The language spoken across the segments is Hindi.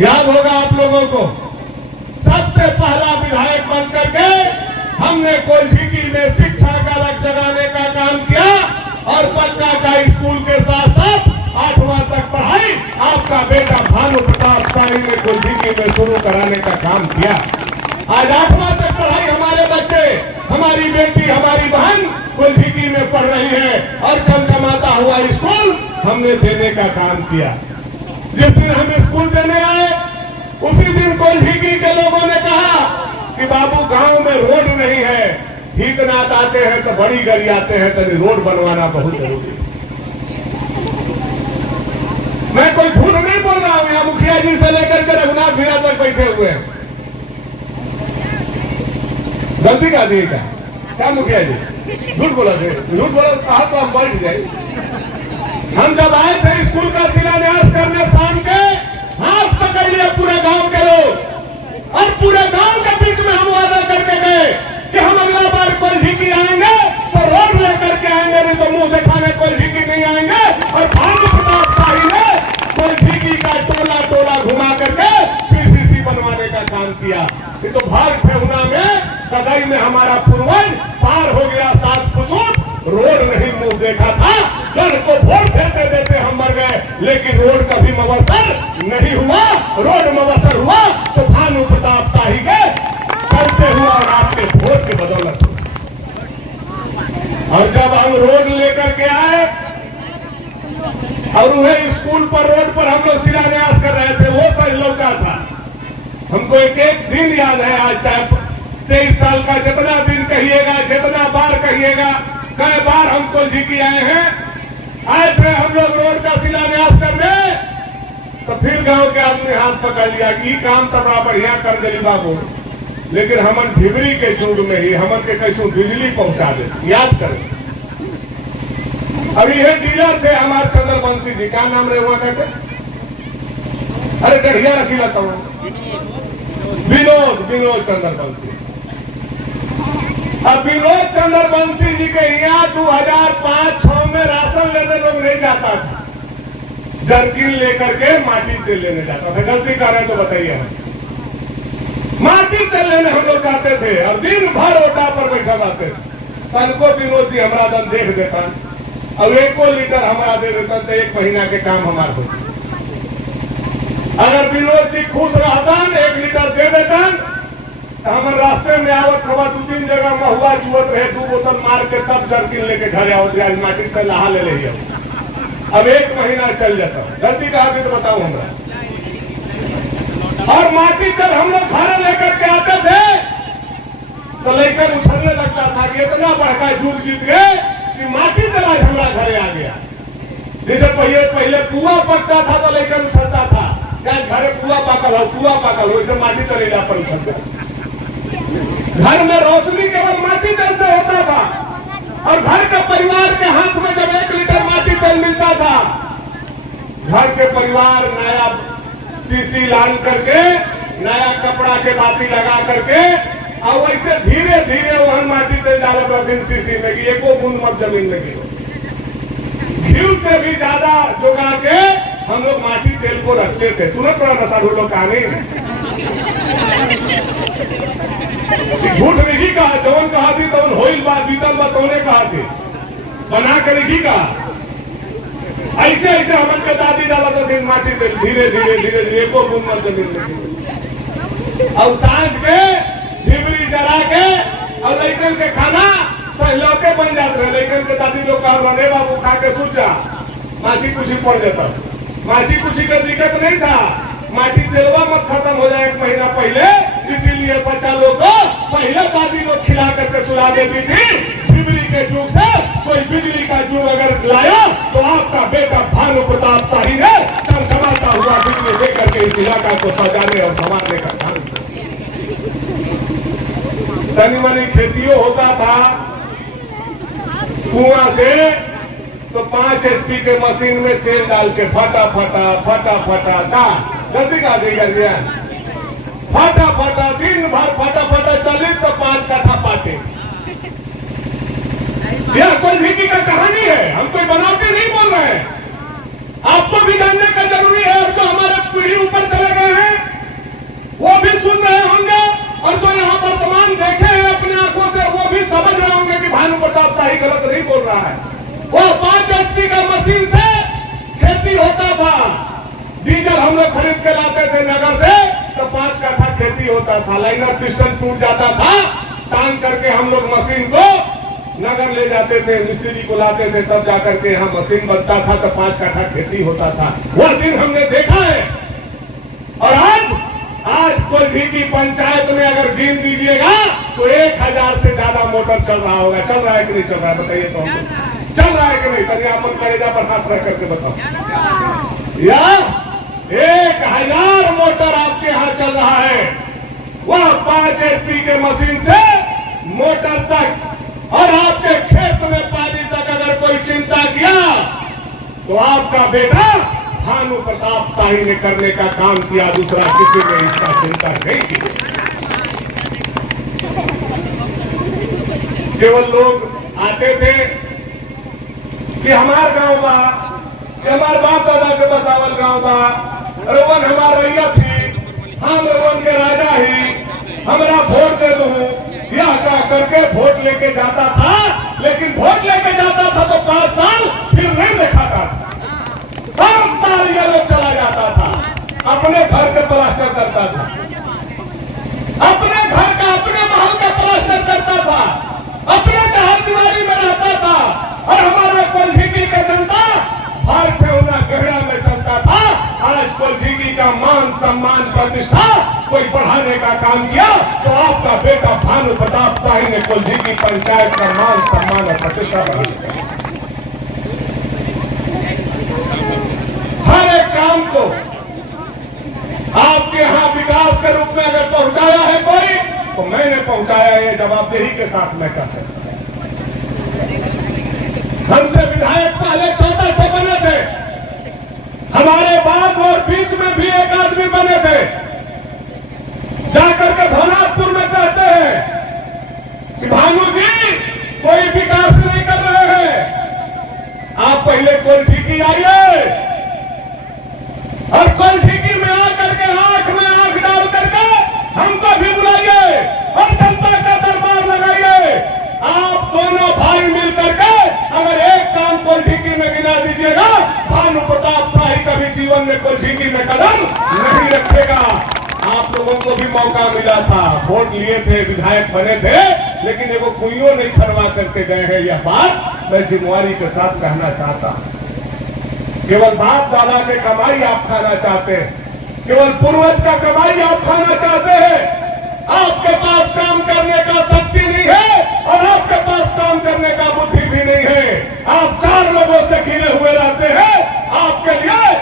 याद होगा आप लोगों को, सबसे पहला विधायक बन करके हमने कोल्झिकी में शिक्षा का लक्ष्य जगाने का काम किया और पटना का स्कूल के साथ साथ 8वां तक पढ़ाई आपका बेटा भानु प्रताप शाही ने कोल्झिकी में शुरू कराने का काम किया। आज 8वां तक पढ़ाई हमारे बच्चे, हमारी बेटी, हमारी बहन कोल्झिकी में पढ़ रही है और चमचमाता हुआ स्कूल हमने देने का काम किया। जिस दिन हम स्कूल देने आए उसी दिन कोल्झिकी के लोगों ने कहा कि बाबू गांव में रोड नहीं है, ठीकनाथ आते हैं तो बड़ी गाड़ी आते हैं, तो रोड बनवाना बहुत जरूरी है। मैं कोई झूठ नहीं बोल रहा हूं, यहाँ मुखिया जी से लेकर के रघुनाथ भैया तक बैठे हुए हैं। गलती का दी क्या मुखिया जी? झूठ बोला थे, झूठ बोला कहा तो हम बैठ गए। हम जब आए थे स्कूल का शिलान्यास करने शाम के, हाथ पकड़ लिया पूरे गांव के लोग और पूरे गांव के बीच में हम वादा करके गए कि हम अगला बार कोल्झिकी आएंगे तो रोड लेकर के आएंगे, नहीं तो मुंह दिखाने कोल्झिकी नहीं आएंगे। और भानु प्रताप शाही ने कोल्झिकी का टोला टोला घुमा करके पीसीसी बनवाने का काम किया। ये तो भाग फेहुना में कदई में हमारा पूर्वज पार हो गया 7 फुट, रोड नहीं मुंह देखा था, गढ़ को वोट देते देते हम मर गए, लेकिन रोड कभी मवसर नहीं हुआ। रोड मवसर हुआ तो भानु प्रताप शाही के चलते हुआ और आपके वोट की बदौलत हुआ। और जब हम रोड लेकर के आए और उन्हें स्कूल पर रोड पर हम लोग शिलान्यास कर रहे थे, वो सही लौका था। हमको एक एक दिन याद है, आज चाहे 23 साल का जितना दिन कहिएगा, जितना बार कहिएगा, कई बार हम कोल्झिकी आए हैं। आए थे हम लोग रोड का शिलान्यास करने, तो फिर गांव के आदमी हाथ पकड़ लिया कि काम तो बड़ा बढ़िया कर दिली बाबू, लेकिन हमन ढिबरी के जुग में ही हमन के कैसो बिजली पहुंचा दे। याद करें, अभी ये डीलर थे हमारे चंद्रवंशी जी, क्या नाम रहे हुआ कहते? अरे गढ़िया रखी लाता हूँ, विनोद चंद्रवंशी। अब विनोद चंद्रवंशी जी के यहाँ 2005-06 में राशन लेने लोग नहीं जाता था, जर्किन लेकर के माटी तेल लेने जाता था। गलती कर रहे तो बताइए। माटी तेल लेने हम लोग जाते थे और दिन भर ओटा पर बैठा रहते थे। तनको विनोद जी हमारा दम देख देता और 1 लीटर हमारा दे देता तो 1 महीना के काम हमारे होते। अगर विनोद जी खुश रहता 1 लीटर दे देता, हमारे रास्ते में आवत खबर 2-3 जगह महुआ चुवत रहे, 2 बोतल मार के तब जर्किन लेके घर आओ, आज माटी से लहा ले रही है। अब 1 महीना चल जाता। गलती कहा थी तो बताओ हमरा। और माटी तेल हम लोग घर लेकर के आते थे तो लेकर उछलने लगता था कि इतना बड़का जुग जीत गए कि माटी तेल आज हमारा घरे आ गया। जैसे पहले पुआ पकता था तो लेकर उछलता था, घरे पुआ पाकल हो, वैसे माटी तेल पर उछलता। घर में रोशनी केवल माटी तेल से होता था और घर के परिवार के हाथ में जब 1 लीटर माटी तेल मिलता था, घर के परिवार नया सीसी लान करके, नया कपड़ा के बाती लगा करके और वैसे धीरे धीरे वहां माटी तेल डालत रहते सीसी में कि 1 बूंद मत जमीन में गिरो। घी से भी ज्यादा जोगा के हम लोग माटी तेल को रखते थे। सुनत पड़ा साधु लोग कहानी, झूठ नहीं कहा, जौन कहा थी तो होइल बात बीतल बात तौने कहा थी, बना कर नहीं कहा। ऐसे ऐसे हमन के दादी डाला था दिन माटी तेल, धीरे धीरे 1 बूंद मत जमीन में। और सांझ के ढिबरी जरा के और लड़कन के खाना सहलौके बन जाते रहे। लड़कन के दादी लोग कहा रे बाबू खा के सूझ जा, माछी कुछ पड़ जाता। माछी कुछ का दिक्कत नहीं था, माटी तेलवा मत खत्म हो जाए 1 महीना पहले, इसीलिए बच्चा लोग को पहले दादी लोग खिला करके सुला देती थी। बिजली के जुग से कोई बिजली का जुग अगर लाया तो आपका बेटा भानु प्रताप शाही ने चमचमाता हुआ बिजली देकर के इस इलाका को सजाने और संवारने का काम किया। तनी मनी खेतियों होता था कुआं से, तो 5 HP के मशीन में तेल डाल के फटा था। गलती का देगा फटा दिन भर फटा चली तो 5 कट्ठा पाटे। यह कोल्झिकी का कहानी है, हम कोई बनावटी नहीं बोल रहे हैं। आपको भी जानने का जरूरी है। और जो हमारे पीढ़ी ऊपर चले गए हैं भी सुन रहे होंगे और जो यहाँ वर्तमान देखे हैं अपने आंखों से वो भी समझ रहे होंगे कि भानु प्रताप शाही गलत नहीं बोल रहा है। वो 5 HP का मशीन से खेती होता था। डीजल हम लोग खरीद के लाते थे नगर से तो 5 कट्ठा खेती होता था। लाइनर पिस्टन टूट जाता था, टांग करके हम लोग मशीन को नगर ले जाते थे, मिस्त्री को लाते थे, तब जाकर के यहाँ मशीन बनता था तो 5 कट्ठा खेती होता था। वह दिन हमने देखा है। और आज कोल्ही की पंचायत में अगर गिन दीजिएगा तो 1000 से ज्यादा मोटर चल रहा होगा। चल रहा है कि नहीं चल रहा है बताइए तो हमको, चल रहा है कि नहीं? तभी अपन कलेजा पर हाथ रख करके बताओ। या 1000 मोटर आपके यहाँ चल रहा है, वह 5 HP के मशीन से मोटर तक। और आपके खेत में पानी तक अगर कोई चिंता किया तो आपका बेटा भानु प्रताप शाही ने करने का काम किया, दूसरा किसी ने इसका चिंता नहीं की। केवल लोग आते थे कि हमार गांव बा, हमार बाप दादा के बसावल गांव बा, रोवन हमार रैया थी, हम रोवन के राजा ही, हमरा वोट दे दो, यह क्या करके वोट लेके जाता था। लेकिन वोट लेके जाता था तो 5 साल फिर नहीं देखा था। 5 साल ये लोग चला जाता था, अपने घर के प्लास्टर करता था, अपने घर का अपने महल का प्लास्टर करता था, अपने चारदीवारी में रहता था। और हमारा कोल्झिकी का जनता हर ठेहुना गहरा में चलता था। आज कोल्झिकी का मान सम्मान प्रतिष्ठा कोई बढ़ाने का काम किया तो आपका बेटा भानु प्रताप शाही ने कोल्झिकी पंचायत का मान सम्मान और प्रतिष्ठा बढ़ाई। हर एक काम को आपके यहाँ विकास के रूप में अगर पहुंचाया है कोई तो मैंने पहुंचाया, ये जवाबदेही के साथ मैं कर सकता। हमसे विधायक पहले 14 बने थे, हमारे बाद और बीच में भी एक आदमी बने थे। जाकर के भवनाथपुर में कहते हैं कि भानु जी कोई विकास नहीं कर रहे हैं, आप पहले कोल्झिकी आइए और कोल्झिकी में आकर के आंख में आंख डाल करके हमको भी बुलाइए और जनता का दरबार लगाइए। आप दोनों भाई मिल करके अगर एक काम कोल्झिकी में गिना दीजिएगा, भानु प्रताप शाही कभी जीवन में कोल्झिकी में कदम नहीं रखेगा। आप लोगों को भी मौका मिला था, वोट लिए थे, विधायक बने थे, लेकिन एगो कुइयों नहीं खरवा करके गए हैं। यह बात मैं जिम्मेवारी के साथ कहना चाहता। केवल बाप दादा के कमाई आप खाना चाहते हैं, केवल पूर्वज का कमाई आप खाना चाहते हैं। आपके पास काम करने का शक्ति नहीं है और आपके पास काम करने का बुद्धि भी नहीं है। आप 4 लोगों से घिरे हुए रहते हैं। आपके लिए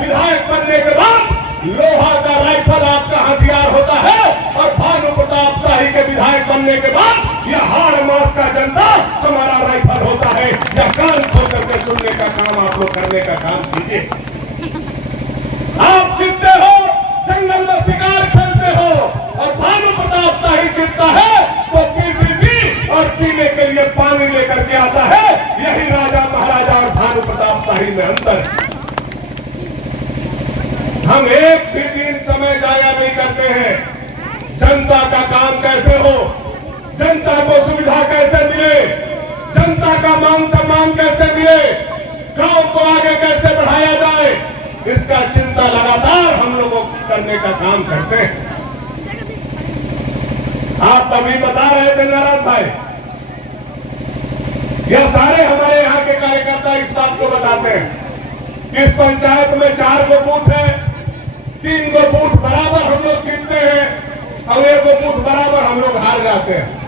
विधायक बनने के बाद लोहा का राइफल आपका हथियार होता है और भानु प्रताप शाही के विधायक बनने के बाद यह हाड़ मास का जनता हमारा राइफल होता है। यह कान खोल करके सुनने का काम आप लोग करने का काम कीजिए। आप जीतते हो, जंगल में शिकार खेलते हो और भानु प्रताप शाही जीतता है तो पीसीसी और पीने के लिए पानी लेकर के आता है। यही राजा महाराजा और भानु प्रताप शाही में अंतर है। हम एक भी दिन समय जाया नहीं करते हैं। जनता का काम कैसे हो, जनता को सुविधा कैसे मिले, जनता का मान सम्मान कैसे मिले, गांव को आगे कैसे बढ़ाया जाए, इसका चिंता लगातार हम लोगों करने का काम करते हैं। आप अभी बता रहे थे नारायण भाई, यह सारे हमारे यहाँ के कार्यकर्ता इस बात को बताते हैं। इस पंचायत में 4 गो बूथ है, 3 गो बूथ बराबर हम लोग जीतते हैं और 1 गो बूथ बराबर हम लोग हार जाते हैं।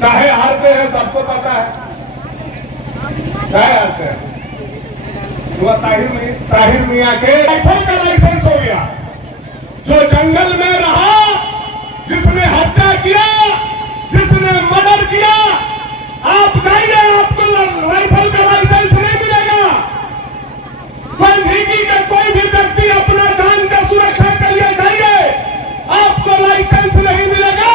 काहे हारते हैं सबको पता है, काहे हारते हैं। ताहिर मियां के राइफल का लाइसेंस हो गया। जो जंगल में रहा, जिसने हत्या किया, जिसने मर्डर किया, आप जाइए, आपको राइफल का लाइसेंस नहीं मिलेगा। कोल्झिकी के कोई भी व्यक्ति अपना जान का सुरक्षा के लिए जाइए, आपको लाइसेंस नहीं मिलेगा।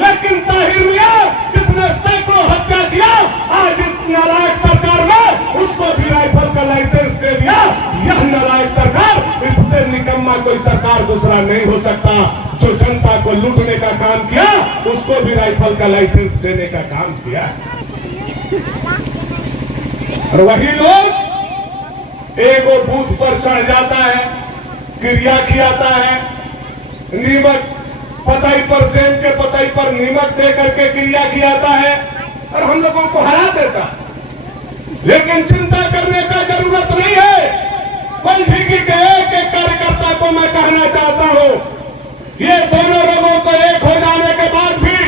लेकिन ताहिर मियां जिसने सैकड़ों हत्या किया, आज इस नालायक सरकार में उसको भी राइफल का लाइसेंस दे दिया। यह नालायक सरकार इससे निकम्मा निकम्मा कोई सरकार दूसरा नहीं हो सकता। जो जनता को लूटने का काम किया उसको भी राइफल का लाइसेंस देने का काम किया। और वही लोग एगो बूथ पर चढ़ जाता है, क्रिया खिलाता है, नीमक पताई पर, सेम के पताई पर नीमक दे करके क्रिया खिलाता है और हम लोगों को हरा देता। लेकिन चिंता करने का जरूरत नहीं है। पंथी के एक एक कार्यकर्ता को मैं कहना चाहता हूं, ये दोनों लोगों को एक हो जाने के बाद भी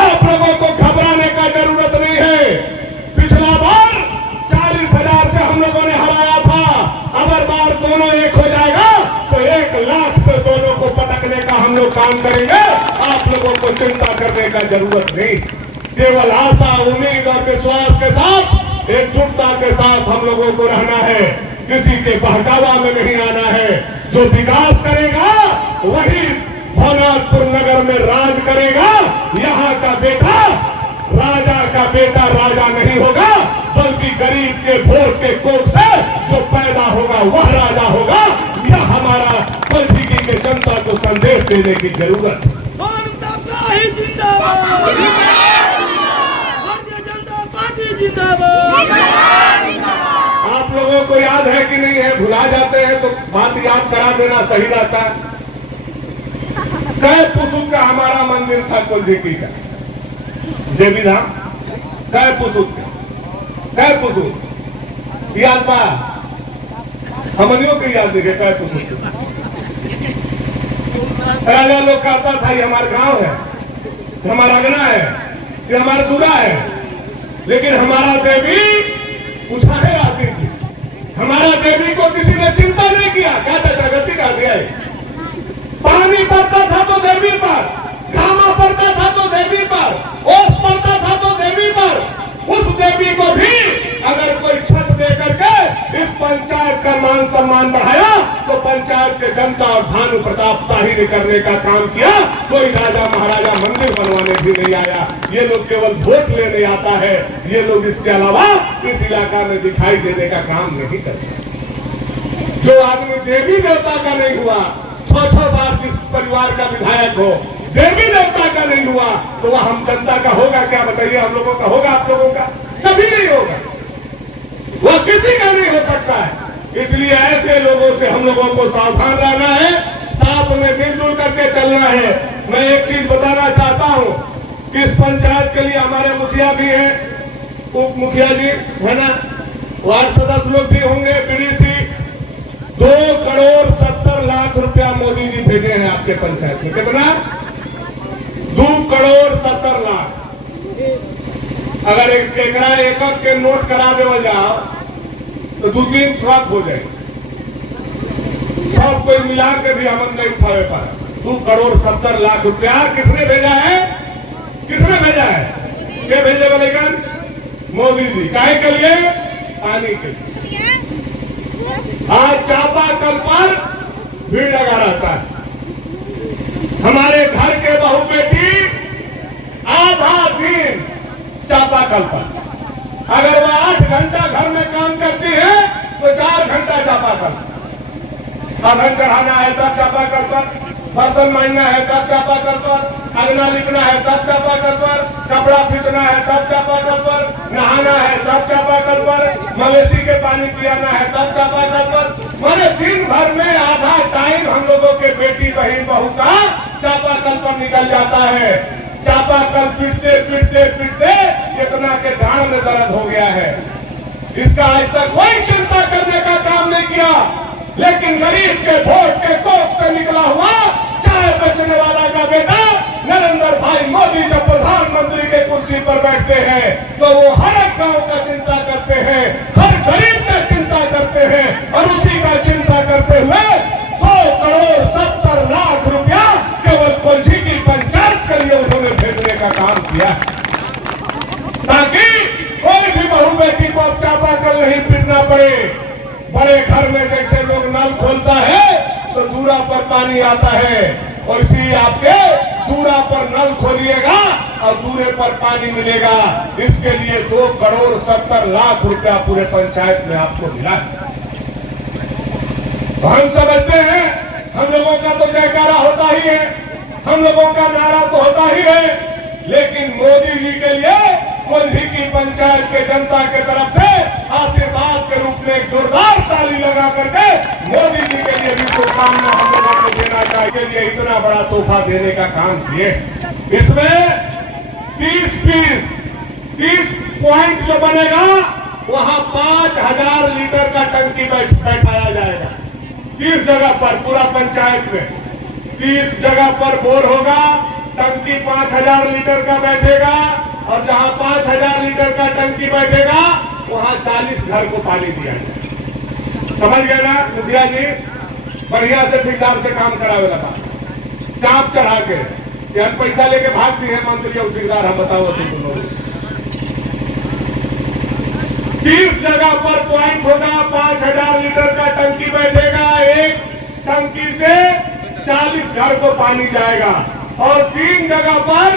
आप लोगों को घबराने का जरूरत नहीं है। पिछला बार 40,000 से हम लोगों ने हराया था, अगर बार दोनों एक हो जाएगा तो 1 लाख से दोनों को पटकने का हम लोग काम करेंगे। आप लोगों को चिंता करने का जरूरत नहीं। केवल आशा, उम्मीद और विश्वास के साथ, एकजुटता के साथ हम लोगों को रहना है। किसी के बहकावा में नहीं आना है। जो विकास करेगा वही भवनाथपुर नगर में राज करेगा। यहाँ का बेटा राजा का बेटा राजा नहीं होगा, बल्कि गरीब के वोट के कोख से जो पैदा होगा वह राजा होगा। यह हमारा पंथी के जनता को संदेश देने की जरूरत है। आप लोगों को याद है कि नहीं है? भुला जाते हैं तो बात याद करा देना सही रहता है। कै पुसुत का हमारा मंदिर था कुलजीकी का, देवी धाम कै पुसुत का, कै पुसुत याद बा? हमनियों को याद देखे कै पुसुत। राजा लोग कहता था ये हमारा गांव है, हमारा अगना है, ये हमारा दूरा है, लेकिन हमारा देवी उछाहे आती थी। हमारा देवी को किसी ने चिंता नहीं किया। क्या था? गलती कर दिया है। पानी पड़ता था तो देवी पर, घामा पड़ता था तो देवी पर, ओस पड़ता था तो देवी पर। उस देवी को भी अगर कोई छत दे करके इस पंचायत का मान सम्मान बढ़ाया तो पंचायत के जनता और भानु प्रताप शाही ने करने का काम किया। कोई राजा महाराजा मंदिर बनवाने भी नहीं आया। ये लोग केवल वोट लेने आता है। ये लोग इसके अलावा इस इलाका में दिखाई देने का काम नहीं करते। जो आदमी देवी देवता का नहीं हुआ, 6-6 बार जिस परिवार का विधायक हो, देवी देवता का नहीं हुआ, तो वह हम जनता का होगा क्या? बताइए। हम लोगों का होगा? आप लोगों का कभी नहीं होगा। वह किसी का नहीं हो सकता है। इसलिए ऐसे लोगों से हम लोगों को सावधान रहना है, साथ में मिलजुल करके चलना है। मैं एक चीज बताना चाहता हूँ कि इस पंचायत के लिए हमारे मुखिया भी हैं, उप मुखिया जी है ना, वार्ड सदस्य लोग भी होंगे, बीडीसी। 2 करोड़ 70 लाख रुपया मोदी जी भेजे हैं आपके पंचायत में। कितना? 2 करोड़ 70 लाख। अगर एक एकक के नोट करा देवल जाओ तो 2-3 ट्रक हो जाए। सब कोई मिला के भी हम नहीं उठावे पाए। 2 करोड़ 70 लाख रुपया किसने भेजा है? किसने भेजा है? क्या भेजे बोलेगा? मोदी जी। काहे के लिए? पानी के लिए। आज चापाकल पर भीड़ लगा रहता है। हमारे घर के बहू बेटी आधा दिन चापाकल पर, अगर वह 8 घंटा घर में काम करती है तो 4 घंटा चापाकल। साधन चढ़ाना है तब चापाकल पर, बर्तन मांजना है तब चापाकल पर, अगना लिखना है तब चापाकल पर, कपड़ा खींचना है तब चापाकल पर, नहाना है तब चापाकल पर, मवेशी के पानी पियाना है तब चापाकल पर। माने दिन भर में आधा टाइम हम लोगों के बेटी बहन बहू का चापाकल पर निकल जाता है। चापाकल पीटते पीटते पीटते इतना के डांड में दर्द हो गया है। इसका आज तक कोई चिंता करने का काम नहीं किया। लेकिन गरीब के वोट के कोख से निकला हुआ चाय बेचने वाला का बेटा नरेंद्र भाई मोदी जब प्रधानमंत्री के कुर्सी पर बैठते हैं तो वो हर एक गांव का चिंता करते हैं, हर गरीब का चिंता करते हैं, और उसी का चिंता करते हुए 2 करोड़ 70 लाख रुपया केवल कुलजी की पंचायत के लिए उन्होंने भेजने का काम किया, ताकि कोई भी बहू बेटी को अब चापाकल नहीं पीटना पड़े। बड़े घर में जैसे लोग नल खोलता है तो दूरा पर पानी आता है, और इसी आपके दूरा पर नल खोलिएगा और दूरे पर पानी मिलेगा। इसके लिए 2 करोड़ 70 लाख रुपया पूरे पंचायत में आपको मिला। तो हम समझते हैं हम लोगों का तो जयकारा होता ही है, हम लोगों का नारा तो होता ही है, लेकिन मोदी जी के लिए कुल्ही की पंचायत के जनता के तरफ से आशीर्वाद के रूप में एक जोरदार ताली लगा करके मोदी जी के लिए भी शुभकामना हम लोगों को देना चाहिए। इतना बड़ा तोहफा देने का काम किए। इसमें 30 पॉइंट जो बनेगा वहां 5000 लीटर का टंकी बैठाया जाएगा। 30 जगह पर पूरा पंचायत में 30 जगह पर बोर होगा, टंकी 5000 लीटर का बैठेगा, और जहां 5000 लीटर का टंकी बैठेगा वहां 40 घर को पानी दिया जाए। समझ गए ना मुखिया जी? बढ़िया से ठेकेदार से काम करावे लगा, चाप चढ़ा के यार पैसा लेके भागती है मंत्री और ठेकेदार। हम बताओ तुम लोग 30 जगह पर पॉइंट होगा, 5000 लीटर का टंकी बैठेगा, एक टंकी से 40 घर को पानी जाएगा, और 3 जगह पर